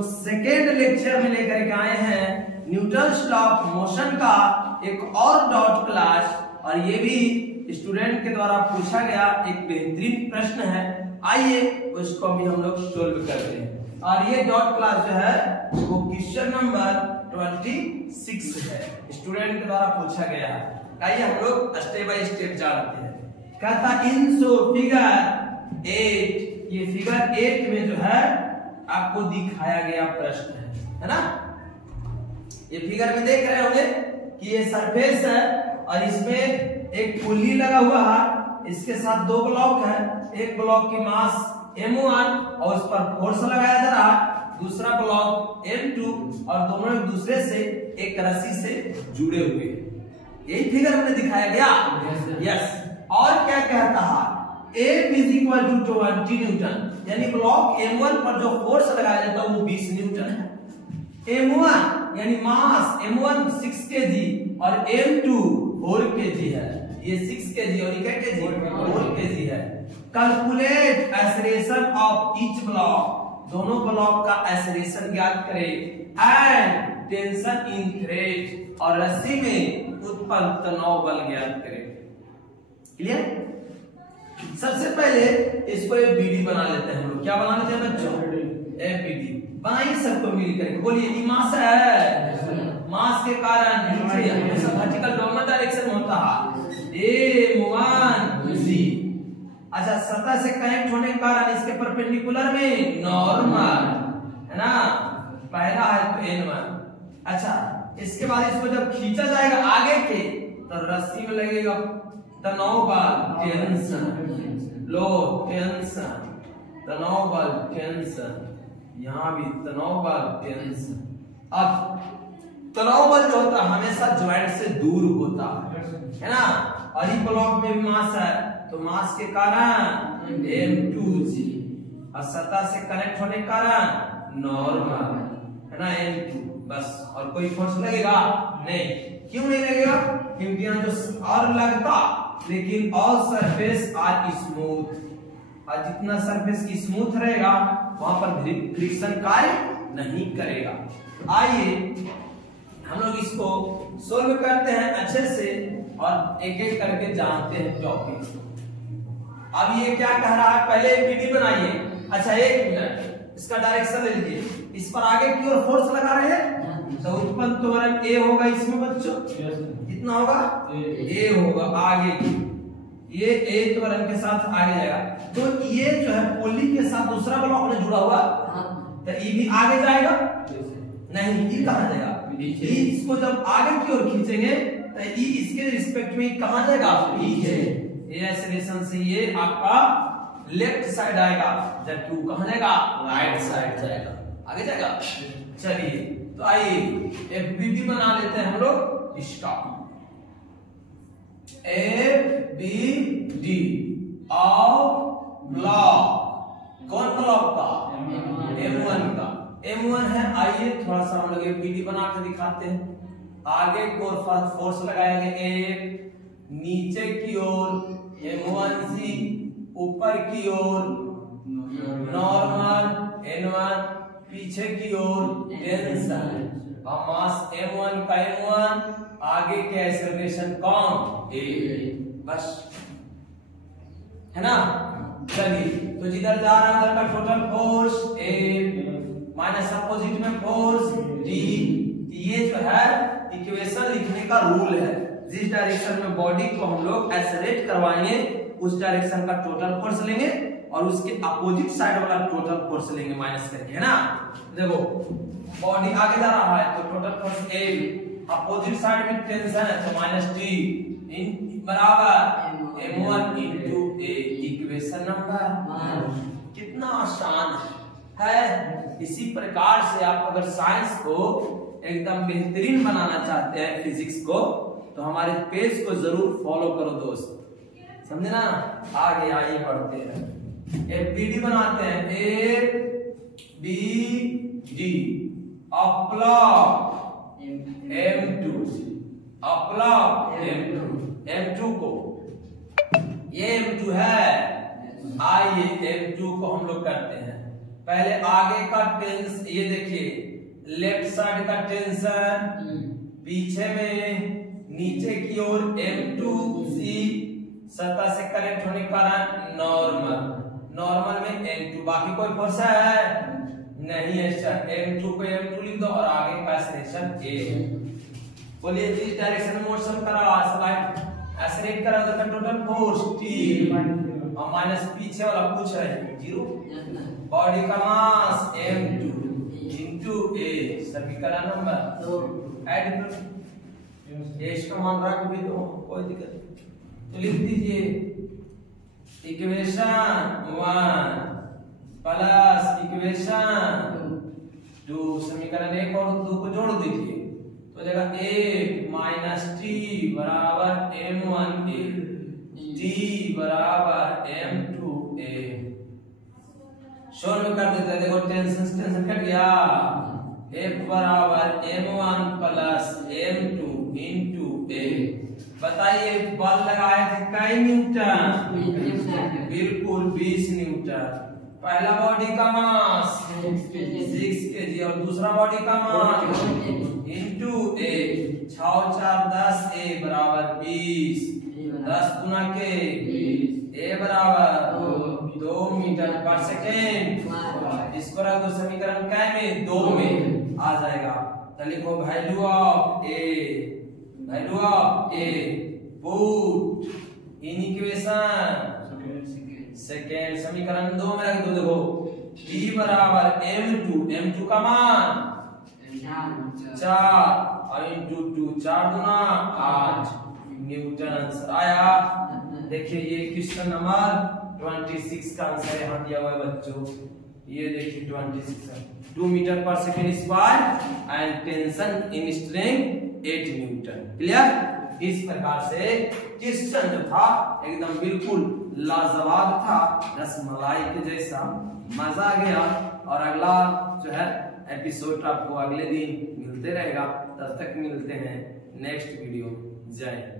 लोग second lecture में लेकर के आए हैं न्यूटन्स लॉ ऑफ मोशन का एक और डॉट क्लास, और ये भी स्टूडेंट के द्वारा पूछा गया एक बेहतरीन प्रश्न है। आइए उसको भी हम लोग सोल्व करते हैं। और ये डॉट क्लास जो है वो क्वेश्चन नंबर 26 है, स्टूडेंट के द्वारा पूछा गया है। आइए हम लोग स्टेप बाय स्टेप जानते हैं। कहता इन सो फिगर 8, ये फिगर 8 में जो है आपको दिखाया गया प्रश्न है ना। ये फिगर में देख रहे होंगे कि ये सरफेस है और इसमें एक पुल्ली लगा हुआ है, इसके साथ दो ब्लॉक है, एक ब्लॉक की मास m1 और उस पर फोर्स लगाया जा रहा है, दूसरा ब्लॉक m2 और दोनों एक दूसरे से एक रस्सी से जुड़े हुए। यही फिगर में दिखाया गया। यस। और क्या कहता है F = 20 न्यूटन, यानी ब्लॉक m1 पर जो फोर्स लगाया जाता है वो 20 न्यूटन है। m1 यानी मास m1 6 kg और m2 4 kg है। ये 6 kg और ये क्या kg 4 kg है। Calculate acceleration of each block, दोनों ब्लॉक का एक्सेलरेशन ज्ञात करें। एंड टेंशन इन थ्रेड, और रस्सी में उत्पन्न तनाव बल ज्ञात करें। क्लियर? सबसे पहले इसको एक बीडी बना लेते हैं हम लोग। क्या बना लेते हैं बच्चों? एक बीडी बनाइए सबको मिल करके। बोलिए ये मास है, मास के कारण हमेशा वर्टिकल नॉर्मल डायरेक्शन होता है m1 g। अच्छा, सतह से कनेक्ट होने के कारण इसके परपेंडिकुलर में नॉर्मल है ना, पहला है तो n1। अच्छा, इसके बाद इसको जब खींचा जाएगा आगे के तो रस्सी में लगेगा तनाव बल टेंशन, लो टेंशन, तनाव बल टेंशन, यहाँ भी तनाव बल टेंशन। अब तनाव बल जो होता है हमेशा ज्वाइंट से दूर होता है ना, और इस ब्लॉक में भी मास है तो मास के कारण m2g, और सतह से कनेक्ट होने के कारण नॉर्मल है ना m2, बस। और कोई फोर्स लगेगा नहीं। क्यों नहीं लगेगा? क्योंकि यहाँ जो और लगता, लेकिन ऑल सरफेस आर स्मूथ, और जितना सरफेस स्मूथ रहेगा वहां पर फ्रिक्शन कार्य नहीं करेगा। आइए हम लोग इसको सोल्व करते हैं अच्छे से और एक एक करके जानते हैं टॉपिक। अब ये क्या कह रहा है, पहले एक बीडी बनाइए। अच्छा, एक मिनट, इसका डायरेक्शन ले लीजिए। इस पर आगे की ओर फोर्स लगा रहे हैं तो उत्पन्न त्वरण A होगा इसमें बच्चों। कितना होगा? A होगा आगे की, ये A त्वरण के साथ आगे जाएगा। तो ये जो है पुल्ली के साथ दूसरा ब्लॉक में जुड़ा हुआ तो ये भी आगे जाएगा नहीं, ये कहां जाएगा? इसको जब आगे की ओर खींचेंगे तो ये इसके रिस्पेक्ट में कहां जाएगा? पीछे। ये एक्सेलरेशन से ये आपका लेफ्ट साइड आएगा, जबकि कहां जाएगा? राइट साइड जाएगा, आगे जाएगा। चलिए तो आइए FBD बना लेते हैं हम लोग। स्टॉप। FBD ऑफ ब्लॉक, कौन ब्लॉक का? m1 का। m1 है। आइए थोड़ा सा हम लोग FBD बना के दिखाते हैं। आगे की ओर फोर्स लगाया गया 1, नीचे की ओर m1c, ऊपर की ओर नॉर्मल n1, पीछे की ओर टेंशन, और मास m1 का m1, आगे के एक्सेलरेशन कौन? A, बस है ना। चलिए तो जिधर जा रहा है उधर का total force A minus opposite में फोर्स D। ये जो है इक्वेशन लिखने का रूल है। जिस डायरेक्शन में बॉडी को हम लोग एक्सेलरेट करवाएंगे उस डायरेक्शन का टोटल फोर्स लेंगे और उसके अपोजिट साइड वाला टोटल फोर्स लेंगे माइनस करके, है ना। देखो बॉडी आगे जा रहा है तो total force A, opposite side में टेंशन है तो -T इन बराबर m1 into A। Equation number 1। कितना आसान है। इसी प्रकार से आप अगर साइंस को एकदम बेहतरीन बनाना चाहते हैं फिजिक्स को, तो हमारे पेज को जरूर फॉलो करो दोस्त, समझे ना। आगे आगे बढ़ते हैं, FBD बनाते हैं। FBD of block m2, of block m2 को, ये m2 है। आइए m2 को हम लोग करते हैं। पहले आगे का टेंस, ये देखिए लेफ्ट साइड का टेंशन, पीछे में नीचे की ओर M2C सतह से कनेक्ट होने के कारण नॉर्मल में M2, बाकी कोई फोर्स है नहीं है सर। M2 को M2 लिख दो और आगे का एक्सेलरेशन A। बोलिए जिस डायरेक्शन में मोशन करा स्लाइड एक्सेलरेट करा तो टोटल फोर्स T और माइनस पीछे वाला कुछ है 0। बॉडी का मास M2 into A, समीकरण नंबर 2 ऐड कर इसका मान रख भी दो, कोई दिक्कत नहीं। तो लिख दीजिए इक्वेशन 1 प्लस इक्वेशन 2, समीकरण 1 और 2 को जोड़ दीजिए तो जगह 1 माइनस टी बराबर M1A, टी बराबर M2A। सॉल्व कर देते हैं, देखो टेंशन कट गया। F बराबर M1 plus M2 into A। बताइए बल लगाए थे कई न्यूटन? बिल्कुल 20 न्यूटन। पहला बॉडी का मास 6 kg और दूसरा बॉडी का मास इंटू A, 6 4 10, A बराबर 20, 10 गुना के A बराबर 2 मीटर पर सेकेंड। इस पर अगर समीकरण क्या में 2 में आ जाएगा तो लिखो value of A put in equation second, समीकरण 2 में रख दो। देखो T बराबर M2 का मान 4 और इंटू 2, 4 गुना 8 न्यूटन आंसर आया। देखिए ये क्वेश्चन नंबर 26 का आंसर यहाँ दिया हुआ है बच्चों। ये देखिए 26 2 मीटर पर second square and tension in string 8 Newton. Clear? इस प्रकार से क्वेश्चन जो था एकदम बिल्कुल लाजवाब था, रसमलाई के जैसा, मजा आ गया। और अगला जो है एपिसोड आपको अगले दिन मिलते रहेगा। तब तक मिलते हैं नेक्स्ट वीडियो। जय हिंद।